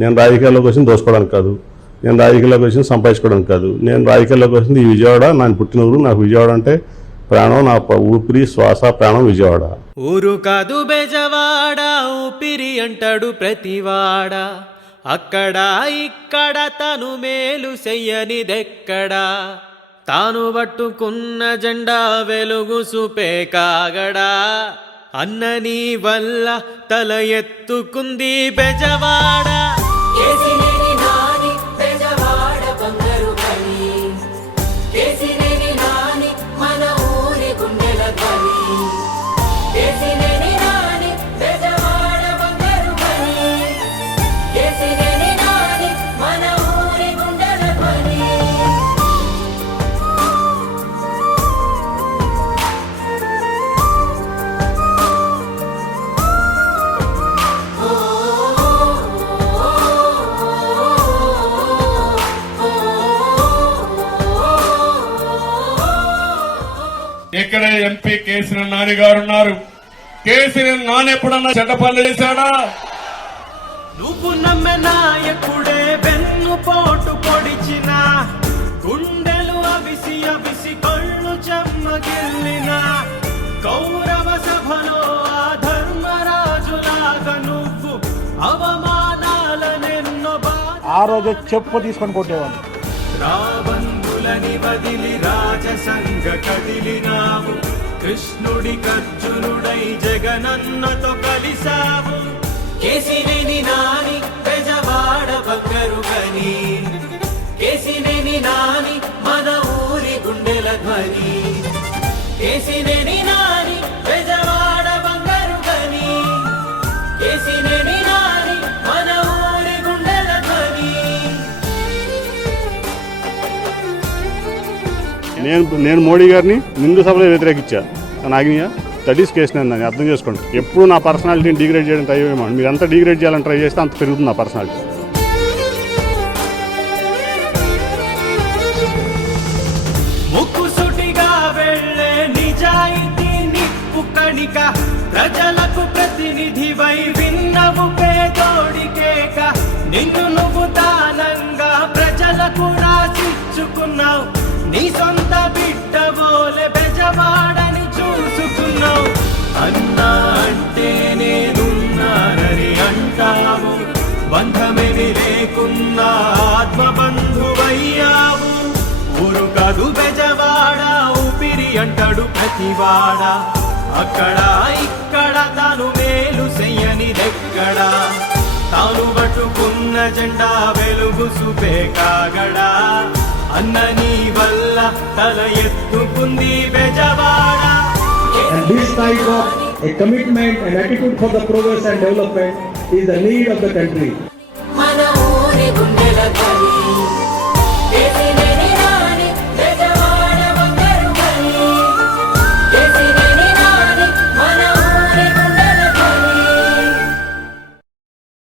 నేను రాజకీయాల్లోకి వచ్చింది దోసుకోవడానికి కాదు, నేను రాజకీయాల్లోకి వచ్చింది సంపాదించుకోవడానికి కాదు. నేను రాజకీయాల్లోకి వచ్చింది ఈ విజయవాడ, నాకు పుట్టిన ఊరు. నాకు విజయవాడ అంటే ప్రాణం, నా ఊపిరి శ్వాస ప్రాణం విజయవాడ. ఊరు కాదు బెజవాడ, ఊపిరి అంటాడు ప్రతివాడ. అక్కడ ఇక్కడ తను మేలు చెయ్యనిదెక్కడా, తాను పట్టుకున్న జెండా వెలుగు చూపే కాగడా. అన్న నీ వల్ల తల ఎత్తుకుంది బెజవాడ. ఇక్కడ ఎంపీ కేసీఆర్ నాని గారు ఉన్నారు. కేసీఆర్ నాని ఎప్పుడన్నా చెడ్డ పనులు చేశాడా? నువ్వు నమ్మె నాయకుడే వెన్ను పోటు పొడిచిన, గుండెలు అవిసి అవిసి కళ్ళు చెమ్మగిల్లిన, కౌరవ సభలో ఆ ధర్మరాజులాగా నువ్వు అవమానాలనెన్నో ఆ రోజు చెప్పు తీసుకొని కొట్టేవాడు. రాబందులని వదిలి రాజసంగ కదిలినావు, కృష్ణుడి కర్జునుడై జగనన్నతో కలిసావు. కేసినేని నాని బెజవాడ బంగారు గని, కేసినేని నాని మన ఊరి గుండెల ధ్వని. కేసినేని నాని బెజవాడ బంగారు గని, కేసినేని నాని మన ఊరి గుండెల ధ్వని. నేను మోడీ గారిని నిండు సభలో వ్యతిరేకించా. నాగినియా దట్ ఈస్ కేసు. నేను అర్థం చేసుకోండి. ఎప్పుడు నా పర్సనాలిటీని డిగ్రేడ్ చేయడం ట్రై చేయమండి. మీరు ఎంత డిగ్రేడ్ చేయాలని ట్రై చేస్తే అంత పెరుగుతుంది నా పర్సనాలిటీ. ముక్కుసూటిగా వెళ్ళే నిజాయితీ నిప్పు కణిక, ప్రజలకు ప్రతినిధివై విన్నవు పేదోడికేక. నిన్ను నువ్వు దానంగా ప్రజలకు రాసిచ్చుకున్నావు, నీ సొంత బిడ్డవోలే బెజవాడని చూసుకున్నావు. అన్నా అంటే నేనున్నానని అంటావు, బంధమేమి లేకున్నా ఆత్మబంధువయ్యావు. ఊరు కాదు బెజవాడ, ఊపిరి అంటాడు ప్రతివాడ. అక్కడ ఇక్కడ తాను మేలు చెయ్యనిదెక్కడా, తాను పట్టుకున్న జెండా వెలుగు చూపే కాగడా. అన్న నీ వల్ల తల ఎత్తుకుంది Bezawada. And this type of a commitment and attitude for the progress and development is the need of the country.